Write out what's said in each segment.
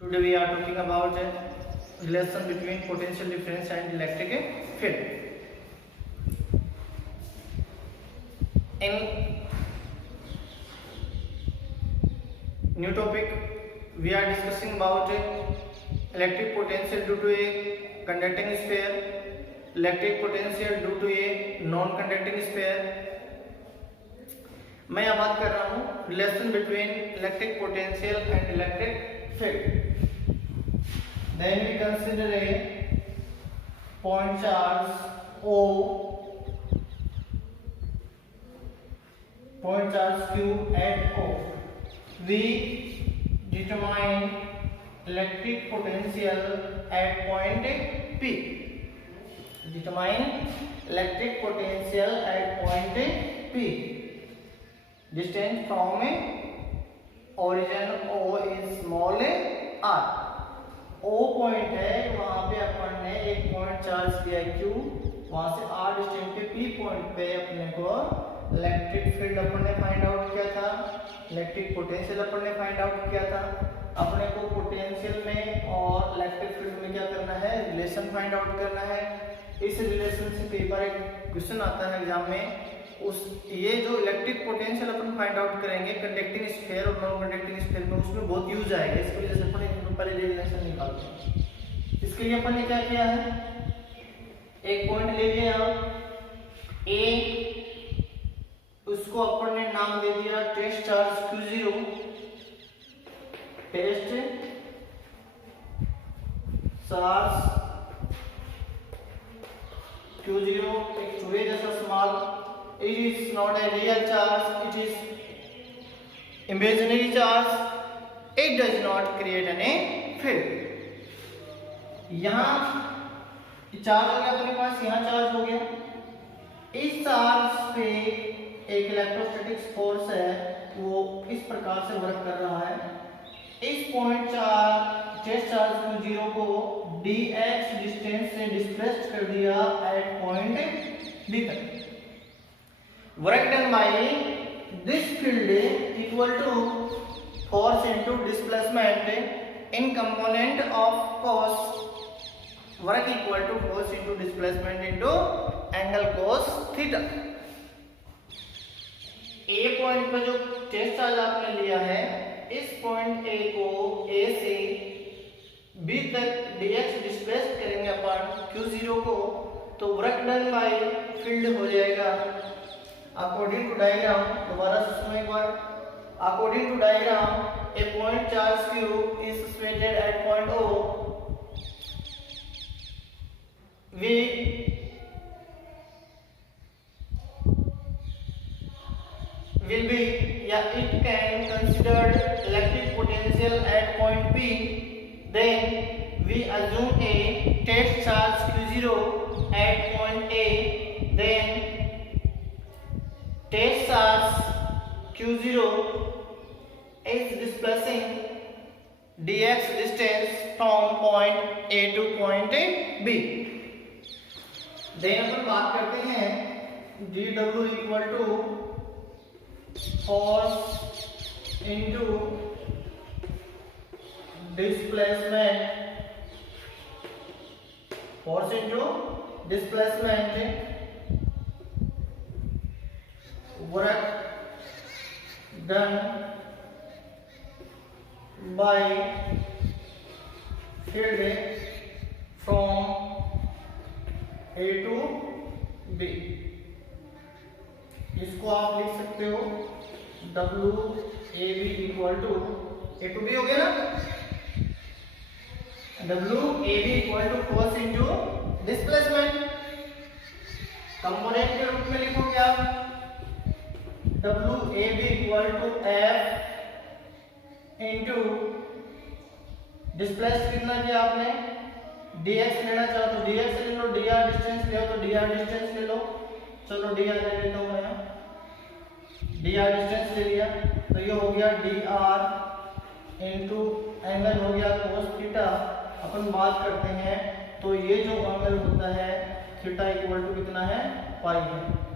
Today we are talking about relation between potential difference and electric field. In new topic, we are discussing about electric potential due to a conducting sphere, electric potential due to a non-conducting sphere. मैं यहाँ बात कर रहा हूँ relation between electric potential and electric field. Then we consider a point charge O, point charge Q at O. We determine electric potential at point P. Determine electric potential at point P. Distance from origin O is small r. O point है, वहां पे अपन ने एक point charge किया Q, वहां से r distance पे P point पे अपने को इलेक्ट्रिक फील्ड अपन ने फाइंड आउट किया था, इलेक्ट्रिक पोटेंशियल अपन ने फाइंड आउट किया था. अपने को पोटेंशियल में और इलेक्ट्रिक फील्ड में क्या करना है, रिलेशन फाइंड आउट करना है. इस रिलेशन से कई बार एक क्वेश्चन आता है एग्जाम में. उस ये जो इलेक्ट्रिक पोटेंशियल अपन फाइंड आउट करेंगे कंडक्टिंग स्फीयर और नॉन कंडक्टिंग स्फीयर में, उसमें बहुत यूज आएगा. इसकी वजह से अपन पहले रिलेशन निकालते हैं. इसके लिए अपन ने क्या किया है, एक पॉइंट ले लिया ए, उसको अपन ने नाम दे दिया test charge Q0. Test charge Q0 एक चूहे जैसा small. It is not a real charge, it is imaginary charge. It does not create any field. यहाँ चार्ज हो गया अपने पास, यहाँ चार्ज हो गया. इस चार्ज पे एक इलेक्ट्रोस्टैटिक फोर्स है, वो इस प्रकार से वर्क कर रहा है. इस point charge test charge Q0 को dx डिस्टेंस से डिस्प्लेस्ड कर दिया एट पॉइंट B तक. Work done by this field equal to force into displacement in component of cos. Work equal to force into displacement into angle cos theta. A point पर जो test charge आपने लिया है, इस point A को A से B तक dx displace करेंगे अपन Q0 को, तो वर्क डन बाय फील्ड हो जाएगा according to diagram. दोबारा से सुनो एक बार. According to diagram, a point charge Q is situated at point O. We will be, it can consider electric potential at point P. Then we assume a test charge Q0 at point A. Then test charge Q0 is displacing dx distance from point A to point B. Then अपन बात करते हैं dW equal to force into displacement. Force into displacement. Work done by field from A to B. इसको आप लिख सकते हो WAB equal to A to B हो गया ना. WAB equal to force into displacement. Component के रूप में लिखोगे आप WAB equal to F into displace कितना किया आपने, dx लेना चाहो तो dx ले लो, dr डिस्टेंस ले तो dr डिस्टेंस ले लो. चलो dr ले लेता हूँ मैं, dr डिस्टेंस ले लिया, तो ये हो गया dr इंटू एंगल हो गया cos थीटा. अपन बात करते हैं तो ये जो एंगल होता है थीटा इक्वल टू कितना है, पाई है.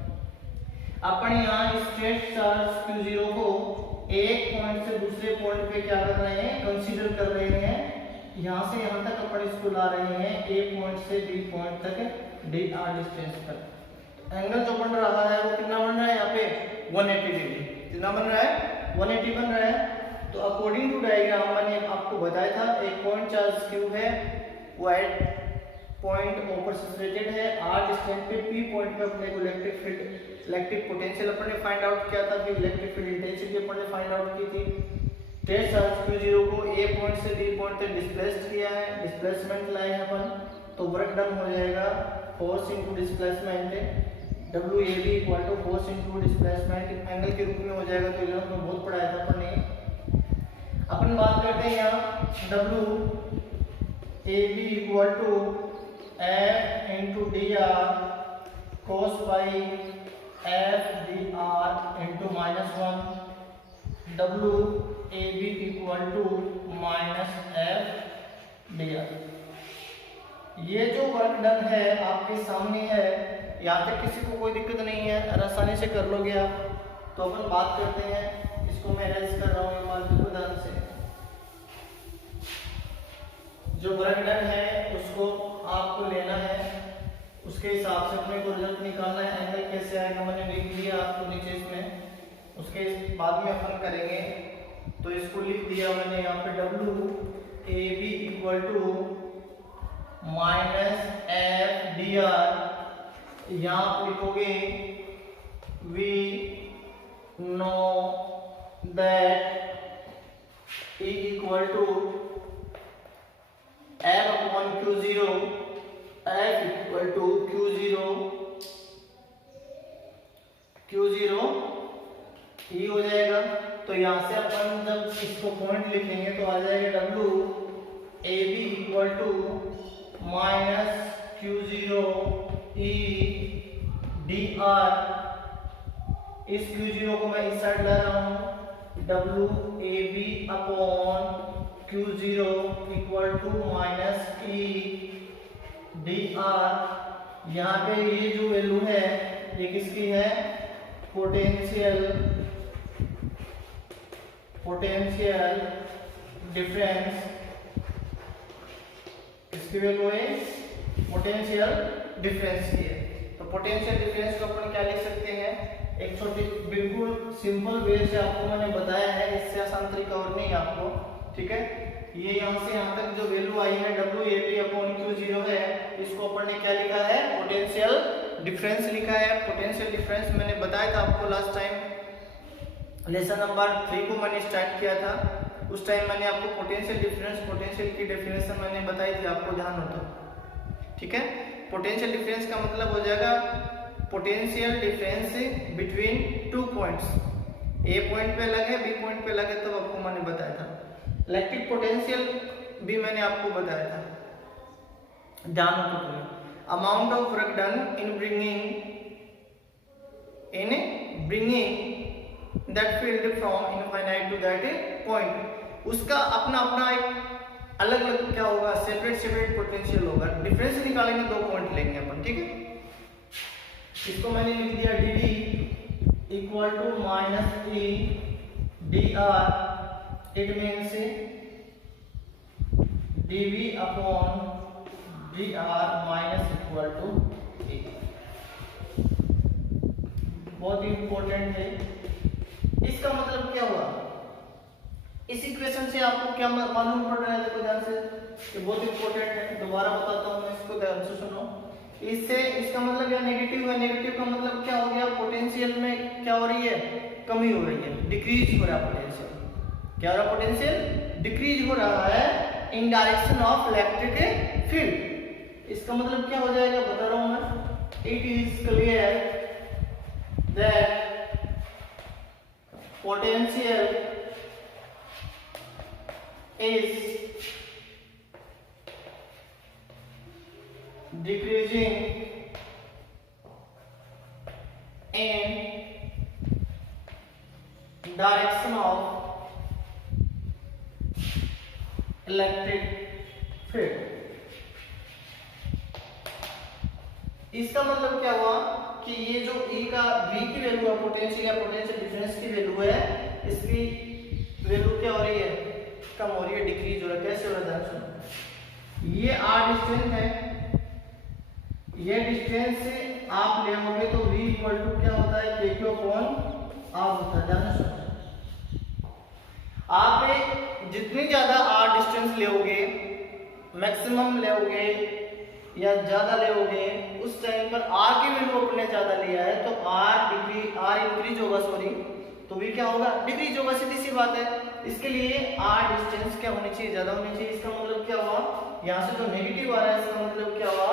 अपन यहाँ इस टेस्ट चार्ज Q0 को एक पॉइंट से दूसरे पॉइंट पे क्या कर रहे हैं, कंसीडर कर रहे हैं यहाँ से यहाँ तक अपन इसको ला रहे हैं ए पॉइंट से बी पॉइंट तक डी आर डिस्टेंस पर। एंगल जो बन रहा है वो कितना बन रहा है यहाँ पे 180 डिग्री। कितना बन रहा है 180 बन रहा है। तो अकॉर्डिंग टू डायग्राम मैंने आपको बताया था एक पॉइंट चार्ज क्यू है वो एट पॉइंट ओपर सैचुरेटेड है, आर डिस्टेंस पे पी पॉइंट पे अपने को इलेक्ट्रिक फील्ड इलेक्ट्रिक पोटेंशियल अपन ने फाइंड आउट किया था, फिर इलेक्ट्रिक फील्ड इंटेंसिटी अपन ने फाइंड आउट की थी। टेस्ट चार्ज Q0 को ए पॉइंट से डी पॉइंट तक डिस्प्लेस्ड किया है, डिस्प्लेसमेंट लाए हैं अपन, तो वर्क डन हो जाएगा force into displacement WAB equal to force into displacement angle के रूप में हो जाएगा। तो इलेवन में बहुत पढ़ाया था अपन ने। अपन बात करते हैं यहाँ WAB equal to F into DR cos pi F DR into -1 WAB equal to -F DR। ये जो वर्क डन है आपके सामने है, यहाँ तक किसी को कोई दिक्कत नहीं है, आसानी से कर लोगे आप। तो अपन बात करते हैं, इसको मैं रेस कर रहा हूँ मार्कर को ध्यान से। जो वर्क डन है उसको आपको लेना है, उसके हिसाब से अपने को रिजल्ट निकालना है। एंगल कैसे आएगा मैंने लिख दिया आपको नीचे इसमें, उसके बाद में अपन करेंगे। तो इसको लिख दिया मैंने यहाँ पे WAB इक्वल टू -FDR। यहाँ आप लिखोगे we know that E equal to F upon Q0, F equal to Q0 E हो जाएगा। तो यहाँ से अपन जब इसको पॉइंट लिखेंगे तो आ जाएगा WAB equal to -Q0 E DR। इस Q0 को मैं इस साइड ला रहा हूँ, WAB upon Q0 equal to -E DR। यहाँ पे ये जो वैल्यू है ये किसकी है, पोटेंशियल डिफरेंस। इसकी वैल्यू है पोटेंशियल डिफरेंस की है। तो पोटेंशियल डिफरेंस को अपन क्या लिख सकते हैं, एक छोटी बिल्कुल सिंपल वे से आपको मैंने बताया है, इससे आसान तरीका और नहीं आपको, ठीक है। ये यहाँ से यहाँ तक जो वैल्यू आई है WAB अपॉन Q0 है, इसको अपन ने क्या लिखा है, पोटेंशियल डिफरेंस लिखा है। पोटेंशियल डिफरेंस मैंने बताया था आपको लास्ट टाइम, लेसन नंबर 3 को मैंने स्टार्ट किया था, उस टाइम मैंने आपको पोटेंशियल डिफरेंस, पोटेंशियल की डेफिनेशन मैंने बताई थी, आपको ध्यान हो तो, ठीक है। पोटेंशियल डिफरेंस का मतलब हो जाएगा potential difference between two points. A point पे अलग है, बी पॉइंट पे अलग है, तब आपको मैंने बताया था। इलेक्ट्रिक पोटेंशियल भी मैंने आपको बताया था, ध्यान हो तो। Amount of work done in bringing that field from infinite to that point, उसका अपना अपना एक अलग अलग क्या होगा, सेपरेट पोटेंशियल होगा। डिफरेंस निकालेंगे, दो पॉइंट लेंगे अपन, ठीक है। इसको मैंने लिख दिया DD equal to -E DR, it means DV upon DR minus equal to E। बहुत इंपॉर्टेंट है। इसका मतलब क्या हुआ, इस इक्वेशन से आपको क्या मालूम पड़ रहा है, देखो ध्यान से, ये बहुत इंपॉर्टेंट है, दोबारा बताता हूँ मैं, इसको ध्यान से सुनो। इससे इसका मतलब क्या, नेगेटिव है, नेगेटिव का मतलब क्या हो गया, पोटेंशियल में क्या हो रही है, कमी हो रही है, डिक्रीज हो रहा है पोटेंशियल। क्या हो रहा है, पोटेंशियल डिक्रीज हो रहा है इन डायरेक्शन ऑफ इलेक्ट्रिक फील्ड। इसका मतलब क्या हो जाएगा, बता रहा हूं मैं। It is clear that potential is decreasing in direction of electric field। इसका मतलब क्या हुआ कि ये जो E का V की वैल्यू है, पोटेंशियल या पोटेंशियल डिफरेंस की वैल्यू है, इसकी वैल्यू क्या हो रही है, कम हो रही है, डिक्रीज हो रहा है। कैसे हो रहा है सुनो, ये r डिस्टेंस है, ये डिस्टेंस से आप ले आओगे तो v इक्वल टू क्या होता है, kq अपॉन r होता है। ध्यान से सुनो, आप जितनी ज्यादा r डिस्टेंस लेओगे, मैक्सिमम लेओगे या ज्यादा लेओगे, उस टाइम पर r की वैल्यू अपने ज्यादा लिया है तो r इंक्रीज होगा, सॉरी, तो v क्या होगा, डिक्रीज होगा। सीधी सी बात है। इसके लिए r डिस्टेंस क्या होनी चाहिए, ज्यादा होनी चाहिए। इसका मतलब क्या हुआ, यहाँ से जो नेगेटिव आ रहा है इसका मतलब क्या हुआ,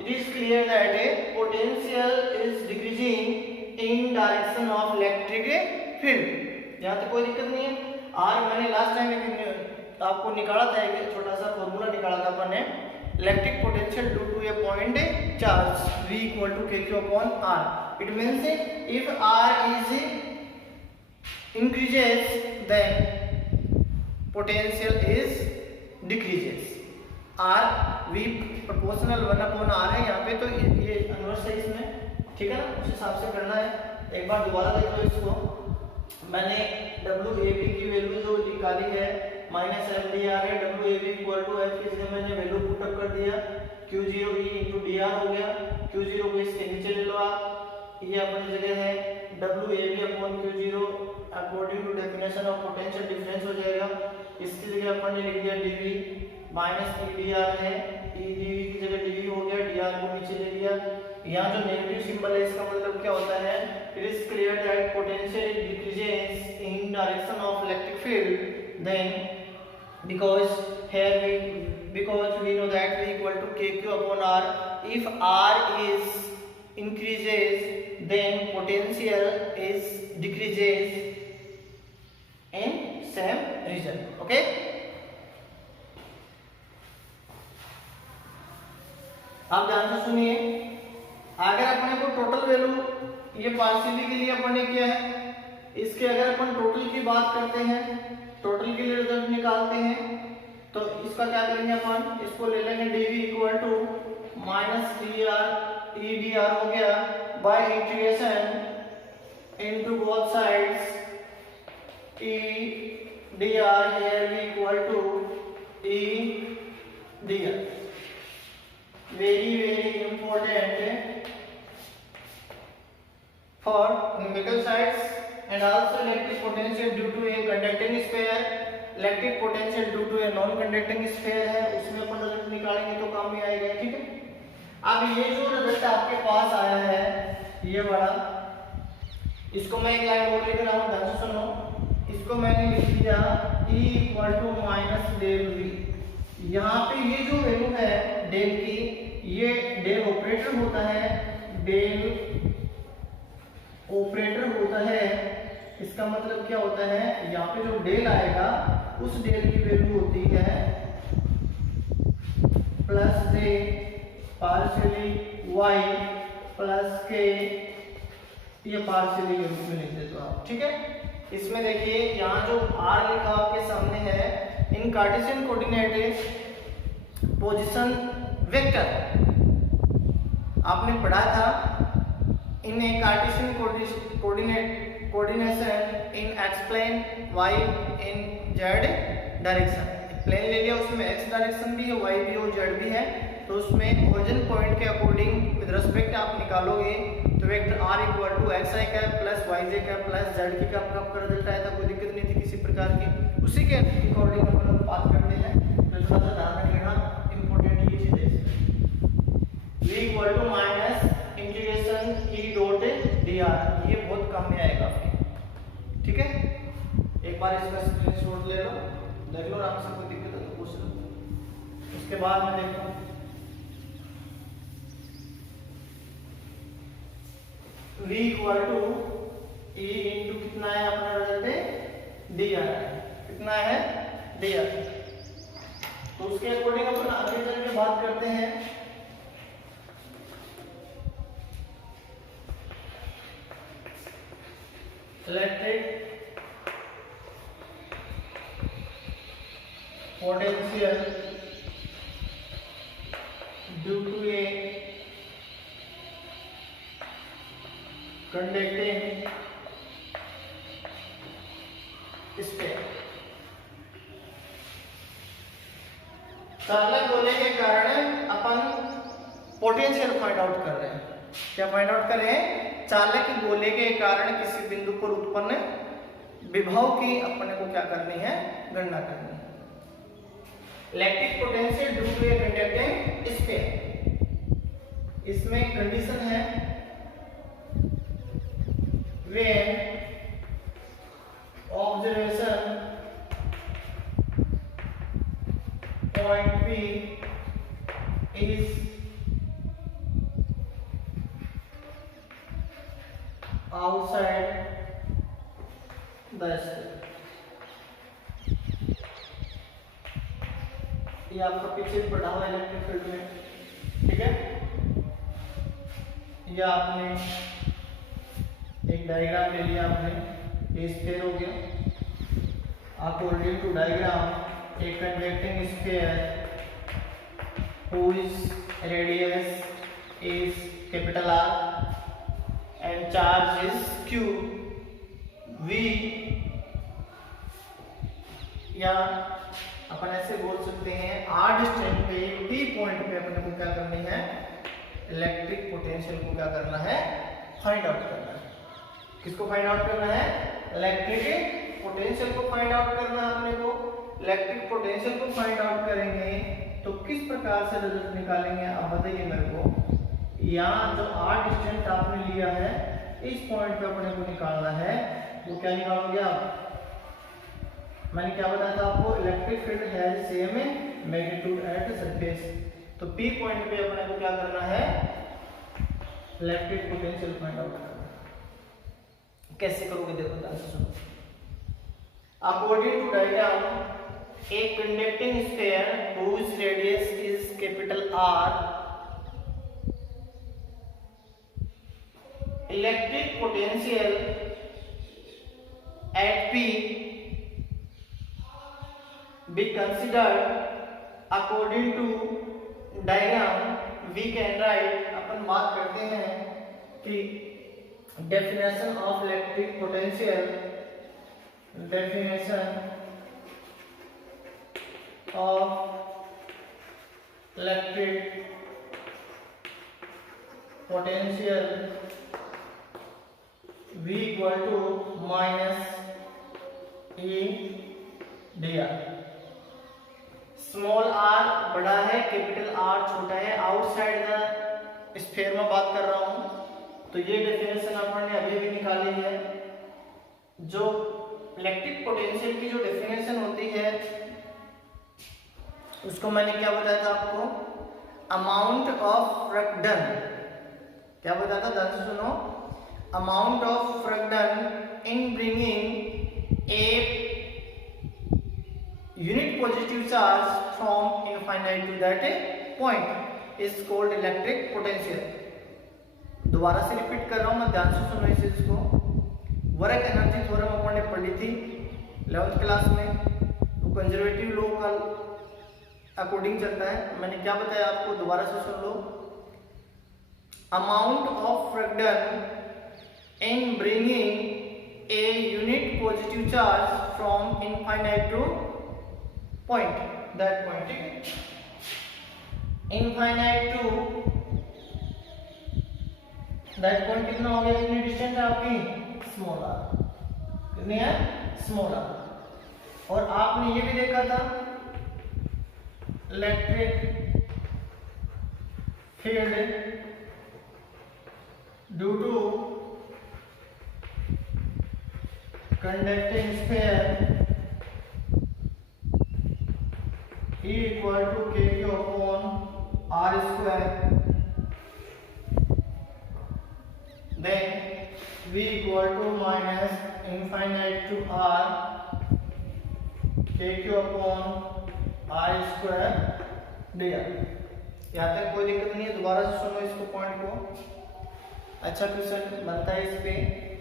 it is clear that A potential is decreasing in direction of electric field. यहाँ तक कोई दिक्कत नहीं है। r मैंने लास्ट टाइम आपको निकाला था, एक छोटा सा फॉर्मूला निकाला था अपन ने, electric potential due to a point charge v equal to kq upon r। It means if r is increases then potential is decreases। r v proportional 1 upon r है यहाँ पे, तो ये इनवर्स है इसमें, ठीक है ना, उस हिसाब से करना है। एक बार दोबारा देख लो इसको, मैंने WAV की वैल्यू जो निकाली है -FDR है, WAV इक्वल टू F की जगह मैंने वैल्यू पुट अप कर दिया, Q0V into DR हो गया। Q0 को इसके नीचे ले लो आप, ये अपनी जगह है WAV upon Q0 according to definition of potential difference हो जाएगा। इसकी जगह अपन ने लिख दिया dV माइनस EDR है, EDV की जगह dV हो गया, DR को नीचे ले लिया। यहाँ जो नेगेटिव सिंबल है इसका मतलब क्या होता है, it is clear that potential decreases in direction of electric field then because we know that v equal to kq upon r, if r is increases then potential is decreases in same region। okay, आप ध्यान से सुनिए। अगर अपने को total value, ये partially के लिए अपन ने किया है, इसके अगर अपन टोटल की बात करते हैं, टोटल के लिए रिजल्ट निकालते हैं, तो इसका क्या करेंगे अपन, इसको ले लेंगे dv equal to minus EDR हो गया by integration into both sides EDR, here v equal to EDR। very important for numerical sides and also electric potential due to a conducting sphere, electric potential due to a non conducting sphere है, उसमें अपन result निकालेंगे तो काम में आएगा। ठीक है, अब ये जो रिजल्ट आपके पास आया है ये वाला, इसको मैं एक लाइन और लिख रहा हूँ, ध्यान से सुनो। इसको मैंने लिख दिया E equal to minus del V। यहाँ पे ये जो वैल्यू है डेल की, ये डेल ऑपरेटर होता है, डेल ऑपरेटर होता है। इसका मतलब क्या होता है, यहाँ पे जो डेल आएगा उस डेल की वैल्यू होती है प्लस जे पार्शियली y प्लस के, ये पार्शियली के रूप में लिख देते हो आप। ठीक है, इसमें देखिए यहाँ जो r लिखा आपके सामने है, in Cartesian coordinate position vector आपने पढ़ा था, in a Cartesian coordination in x plane y in z direction. Plane ले लिया, उसमें x डायरेक्शन भी है, y भी और z भी है, तो उसमें ओरिजिन पॉइंट के अकॉर्डिंग विद रिस्पेक्ट आप निकालोगे तो vector r equal to xi cap plus yj cap plus z की कैप का कर देता है, तो कोई दिक्कत नहीं थी किसी प्रकार की। उसी के अकॉर्डिंग अपन बात करते हैं, तो थोड़ा सा ध्यान रख लेना, इंपॉर्टेंट ये चीज है। v equal to minus integration e dot dr, ये बहुत कम में आएगा आपके। ठीक है, एक बार इसका स्क्रीनशॉट ले लो, देख लो आराम से, कोई दिक्कत है तो पूछ लो। उसके बाद में देखो v equal to e into कितना है अपना रिजल्ट dr, कितना है dr। तो उसके अकॉर्डिंग अपन आगे चल के बात करते हैं। Electric potential due to a conducting sphere. चालक गोले के कारण अपन पोटेंशियल फाइंड आउट कर रहे हैं। क्या फाइंड आउट कर रहे हैं? चालक गोले के कारण किसी बिंदु पर उत्पन्न विभव की अपने को क्या करनी है? गणना करनी है। Electric potential due to a conducting sphere, इसमें कंडीशन है when observation point P is outside the sphere। ये आपका पीछे पढ़ा हुआ इलेक्ट्रिक फील्ड में, ठीक है। ये आपने एक डायग्राम ले लिया, आपने ये स्फीयर हो गया। According to diagram a conducting sphere whose radius is capital R and charge is Q V, या अपन ऐसे बोल सकते हैं R डिस्टेंस पे P पॉइंट पे अपने को क्या करनी है? इलेक्ट्रिक पोटेंशियल को क्या करना है? फाइंड आउट करना है। किसको फाइंड आउट करना है? इलेक्ट्रिक पोटेंशियल को फाइंड आउट करना है अपने को। इलेक्ट्रिक पोटेंशियल को फाइंड आउट करेंगे तो किस प्रकार से रिजल्ट निकालेंगे आप बताइए मेरे को। यहाँ जो R डिस्टेंस आपने लिया है इस पॉइंट पे अपने को निकालना है, वो क्या निकालोगे आप? मैंने क्या बताया था आपको? इलेक्ट्रिक फील्ड है सेम मैग्नीट्यूड एट सरफेस, तो P पॉइंट पे अपने को क्या करना है? इलेक्ट्रिक पोटेंशियल फाइंड आउट करना। कैसे करोगे देखो ध्यान से सुनो। According to diagram a conducting sphere whose radius is capital R, electric potential at P be considered according to diagram। we can write, अपन बात करते हैं कि definition of electric potential, definition of electric potential V equal to minus E dr। Small r बड़ा है, capital R छोटा है। Outside the sphere में बात कर रहा हूं, तो ये डेफिनेशन अपन ने अभी भी निकाली है। जो इलेक्ट्रिक पोटेंशियल की जो डेफिनेशन होती है उसको मैंने क्या बताया था आपको? Amount of work done. क्या बताया था? ध्यान से सुनो। Amount of work done in bringing a unit positive charge from infinite to that point is called electric potential. दोबारा से रिपीट कर रहा हूं मैं, ध्यान से सुनो इस चीज को। वर्क एनर्जी थ्योरम अपन ने पढ़ी थी 11th क्लास में, वो कंजर्वेटिव लॉ का अकॉर्डिंग चलता है। मैंने क्या बताया आपको? दोबारा से सुन लो। Amount of work done in bringing a unit positive charge from infinite to point, that point, ठीक है। इनफाइनाइट टू दैट पॉइंट कितना हो गया? कितनी डिस्टेंस है आपकी? Small r. कितनी है? Small r. और आपने ये भी देखा था electric field due to conducting sphere E equal to kq upon r square, then V equal to minus infinite to r kq upon r square dr। यहाँ तक कोई दिक्कत नहीं है। दोबारा से सुनो इसको, पॉइंट को। अच्छा क्वेश्चन बनता है इस पे,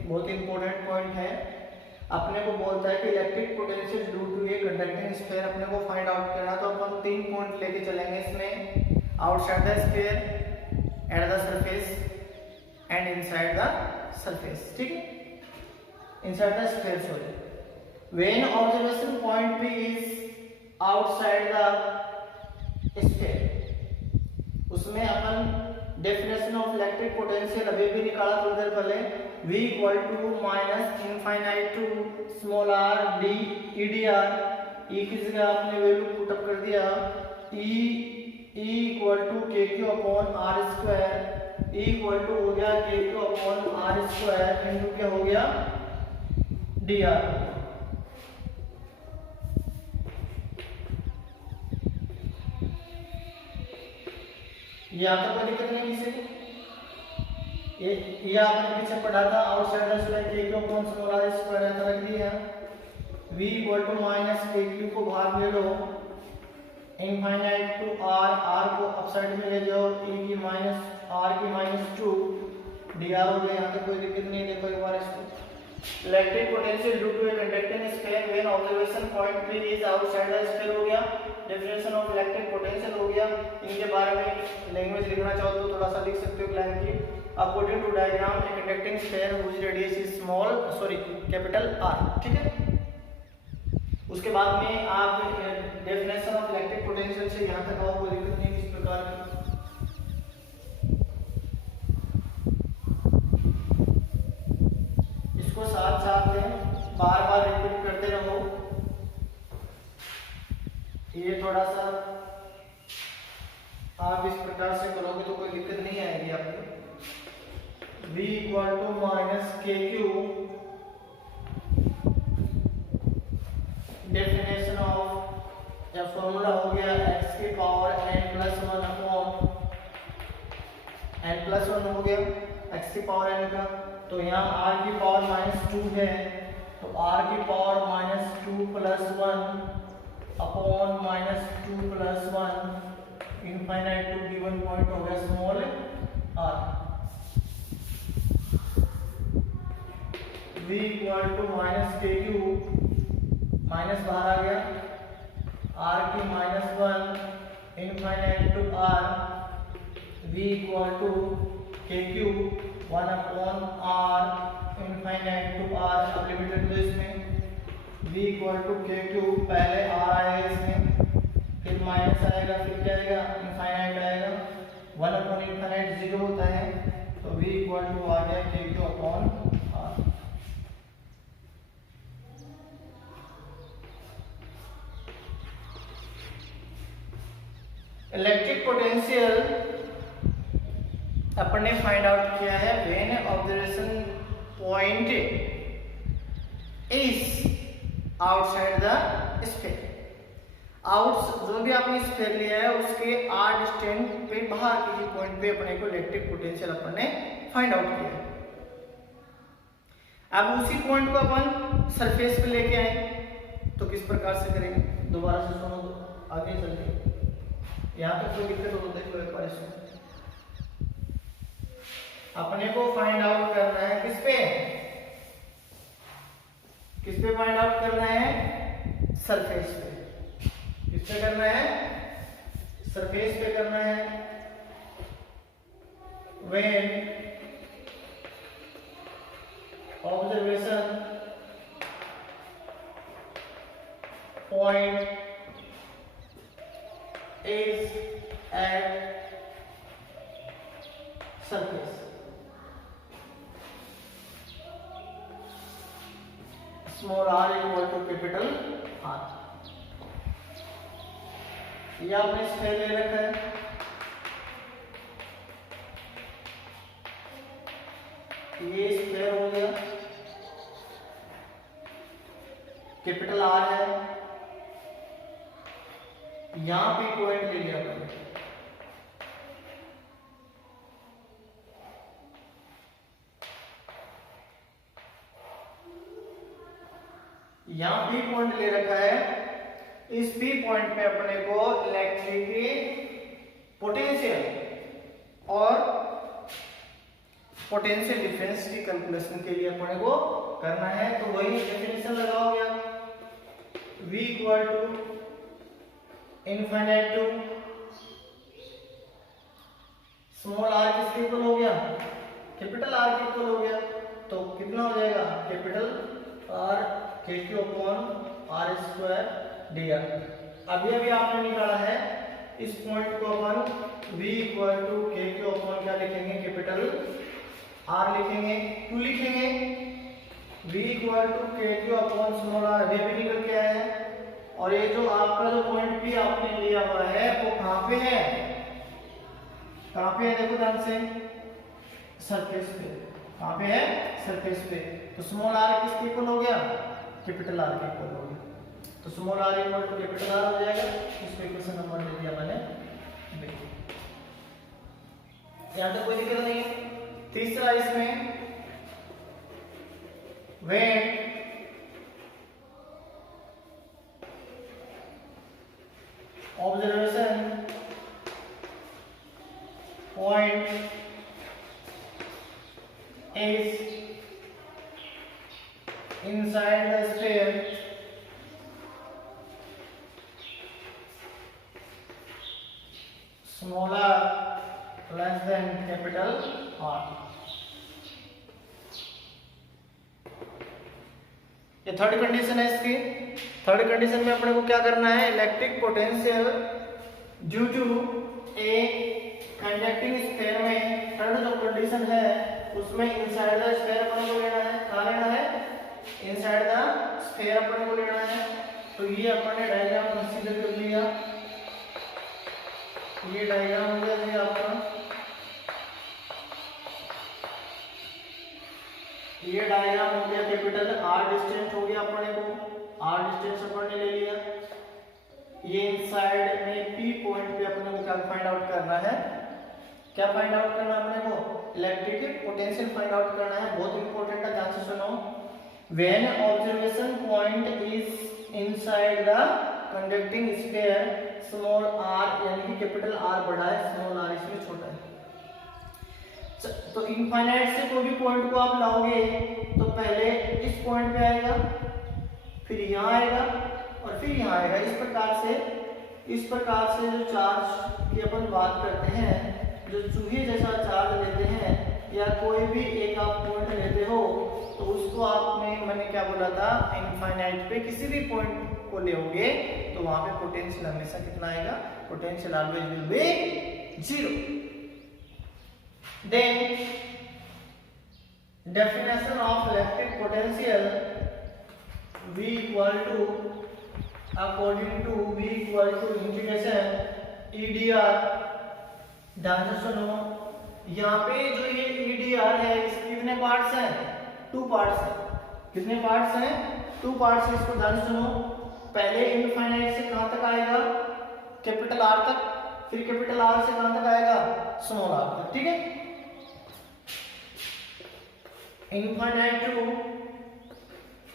बहुत इंपॉर्टेंट पॉइंट है। अपने को बोलता है कि electric potential due to a conducting sphere अपने को फाइंड आउट करना, तो अपन 3 पॉइंट लेके चलेंगे इसमें। Outside the sphere, at the surface and inside the surface, ठीक है। Inside the sphere sorry. When observation point P is outside the sphere. उसमें अपन डेफिनेशन ऑफ इलेक्ट्रिक पोटेंशियल अभी भी निकाला थोड़ी देर पहले, V equal to minus infinite to small r d EdR। E की जगह आपने वैल्यू पुटअप कर दिया, E equal to KQ upon R square. E equal to हो गया KQ upon R square into क्या हो गया dr। यहाँ तक कोई दिक्कत नहीं किसी को? ये आपने पीछे पढ़ा था, outside the square KQ upon small r square ऐसा रख दिया। V equal to minus KQ को बाहर ले लो, इनफाइनाइट टू R को अपसाइड में ले जाओ, E की माइनस R की -2 dr हो गया। यहाँ तक कोई दिक्कत नहीं। देखो एक बार इसको, electric potential due to a conducting sphere when observation point P is outside the sphere हो गया, डेफिनेशन ऑफ इलेक्ट्रिक पोटेंशियल हो गया। इनके बारे में लैंग्वेज लिखना चाहो तो थोड़ा सा लिख सकते हो लाइन की। According to diagram a conducting sphere whose radius is capital R, ठीक है। उसके बाद में आप डेफिनेशन ऑफ इलेक्ट्रिक पोटेंशियल से यहाँ तक आओ, कोई दिक्कत नहीं किस प्रकार की। इसको साथ साथ में बार बार रिपीट करते रहो। ये थोड़ा सा आप इस प्रकार से करोगे तो कोई दिक्कत नहीं आएगी आपको। V equal to minus KQ, definition of या फॉर्मूला हो गया x की पावर n+1 अपॉन n+1 हो गया x की पावर n का। तो यहाँ r की पावर -2 है, तो r की पावर -2 + 1 अपॉन -2 + 1 इनफाइनाइट टू गिवन पॉइंट हो गया small r। V equal to minus KQ, minus बाहर आ गया, r की -1 infinite to r, V equal to KQ 1 अपॉन r इनफाइनाइट टू r। अब लिमिटेड तो इसमें V इक्वल टू KQ, पहले r आएगा इसमें, फिर माइनस आएगा, फिर क्या आएगा इनफाइनाइट आएगा, 1 अपॉन इनफाइनाइट 0 होता है, तो V इक्वल टू आ गया KQ upon r। Electric potential अपन ने फाइंड आउट किया है when observation point is outside the sphere. जो भी आपने स्फीयर लिया है उसके r डिस्टेंस पे बाहर किसी पॉइंट पे अपने को इलेक्ट्रिक पोटेंशियल अपन ने फाइंड आउट किया है। अब उसी पॉइंट को अपन सरफेस पे लेके आए तो किस प्रकार से करेंगे, दोबारा से सुनो तो आगे चलते। यहाँ तक कोई दिक्कत हो तो देख लो एक बार इसमें। अपने को फाइंड आउट करना है किस पे फाइंड आउट करना है, सरफेस पे। किस पे करना है, सरफेस पे करना है। When observation point is at surface, small r equal to capital R। ये आपने स्फीयर ले रखा है, ये स्फीयर हो गया, कैपिटल R है, यहां पे पॉइंट ले लिया अपन, यहां P पॉइंट ले रखा है। इस P पॉइंट पे अपने को इलेक्ट्रिक पोटेंशियल और पोटेंशियल डिफरेंस की कैलकुलेशन के लिए अपने को करना है। तो वही डेफिनेशन लगाओगे आप, V equal to infinite to small r किसके इक्वल हो गया, कैपिटल R के इक्वल हो गया। तो कितना हो जाएगा, capital R KQ upon R square dr। अभी आपने निकाला है इस पॉइंट को अपन v equal to K Q upon क्या लिखेंगे, कैपिटल R लिखेंगे, क्यों लिखेंगे, v equal to K Q upon small r, वे भी निकल के आया है। और ये जो आपका जो पॉइंट P आपने लिया हुआ है वो कहाँ पे है, कहाँ पे है, देखो ध्यान से, सरफेस पे, कहाँ पे है, सरफेस पे। तो स्मॉल r किसके इक्वल हो गया, कैपिटल R के इक्वल हो गया। तो small r equal to capital R हो जाएगा। इसको इक्वेशन नंबर दे दिया मैंने बी। यहाँ तक कोई दिक्कत नहीं है। तीसरा इसमें when observation point is inside the sphere smaller less than capital R। ये थर्ड कंडीशन है इसकी। थर्ड कंडीशन में अपने को क्या करना है, electric potential due to a conducting sphere में, थर्ड जो कंडीशन है उसमें इनसाइड द स्फीयर अपने को लेना है। कहाँ लेना है, इनसाइड द स्फीयर अपने को लेना है। तो ये अपने डायग्राम कंसीडर कर लिया, ये डायग्राम हो गया ये आपका, ये डायग्राम हो गया कैपिटल R डिस्टेंस हो गया अपने को, R डिस्टेंस अपन ने ले लिया। ये इनसाइड में P पॉइंट पे अपने को क्या फाइंड आउट करना है, क्या फाइंड आउट करना है अपने को, इलेक्ट्रिक पोटेंशियल फाइंड आउट करना है। बहुत इंपॉर्टेंट है, ध्यान से सुनो। When observation point is inside the conducting sphere small r, यानी कि कैपिटल R बड़ा है, स्मॉल r इसमें छोटा है। तो इनफाइनाइट से कोई भी पॉइंट को आप लाओगे तो पहले इस पॉइंट पे आएगा, फिर यहाँ आएगा और फिर यहाँ आएगा। इस प्रकार से जो चार्ज की अपन बात करते हैं, जो चूहे जैसा चार्ज लेते हैं या कोई भी एक आप पॉइंट लेते हो तो उसको आपने, मैंने क्या बोला था, इनफाइनाइट पे किसी भी पॉइंट को लेओगे तो वहां पे पोटेंशियल हमेशा कितना आएगा, potential always will be 0। Then definition of electric potential V equal to, according to V equal to integration EDR। ध्यान से सुनो, यहाँ पे जो ये EDR है इसके कितने पार्ट्स हैं, 2 पार्ट्स हैं। कितने पार्ट्स हैं, 2 पार्ट्स हैं। इसको ध्यान से सुनो, पहले इनफाइनाइट से कहाँ तक आएगा, कैपिटल R तक, फिर कैपिटल R से कहाँ तक आएगा, स्मॉल r तक, ठीक है। Infinite to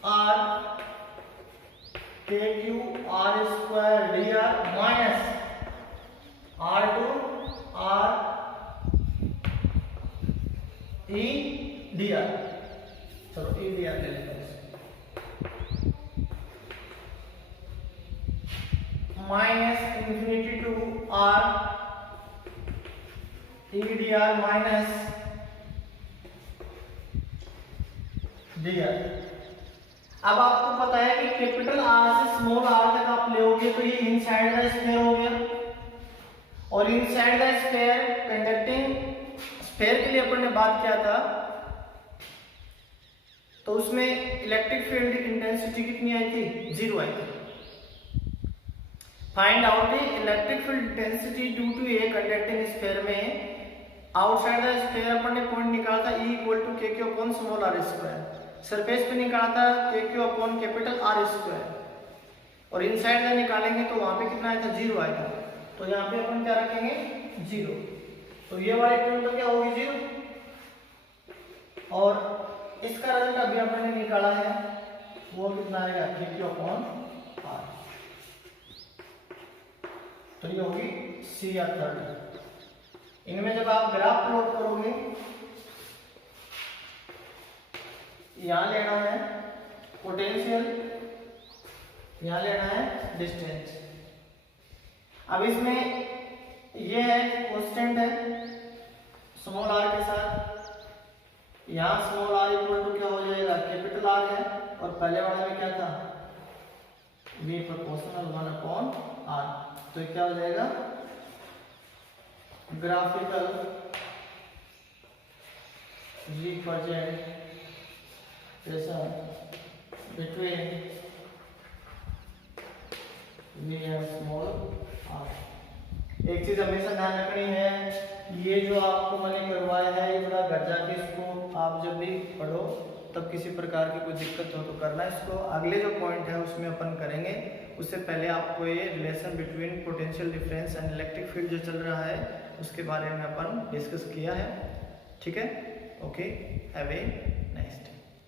R K Q R square dr minus R to R e dr। चलो e dr ले लेते हैं, minus infinity to R e dr minus dr। अब आपको पता है कि कैपिटल R से स्मॉल r तक आप लेओगे तो ये इनसाइड द स्फीयर हो गया, और inside the sphere conducting sphere के लिए अपन ने बात किया था तो उसमें इलेक्ट्रिक फील्ड इंटेंसिटी कितनी आई थी, 0 आई थी। Find out the electric field intensity due to a conducting sphere में आउटसाइड द स्फीयर अपन ने पॉइंट निकाला था E equal to K Q upon small r square, surface पे निकाला था K Q upon capital R square, और inside का निकालेंगे तो वहां पे कितना आया था, 0 आया था। तो यहाँ पे अपन क्या रखेंगे, 0। तो ये वाली टर्म तो क्या होगी, 0, और इसका रिजल्ट अभी अपन ने निकाला है वो कितना आएगा, के क्यू अपॉन R। तो ये होगी सी या थर्ड। इनमें जब आप ग्राफ प्लॉट करोगे, यहां लेना है पोटेंशियल, यहां लेना है डिस्टेंस। अब इसमें ये है कांस्टेंट है स्मॉल r के साथ, यहां स्मॉल r इक्वल टू क्या हो जाएगा, कैपिटल R है, और पहले वाले में क्या था, v प्रोपोर्शनल 1/r। तो क्या हो जाएगा, graphical representation between V and small r। एक चीज हमेशा ध्यान रखनी है, ये जो आपको मैंने करवाया है ये बड़ा घर जाके इसको आप जब भी पढ़ो तब किसी प्रकार की कोई दिक्कत हो तो करना इसको। अगले जो पॉइंट है उसमें अपन करेंगे, उससे पहले आपको ये relation between potential difference and electric field जो चल रहा है उसके बारे में अपन डिस्कस किया है। ठीक है, ओके, हैव ए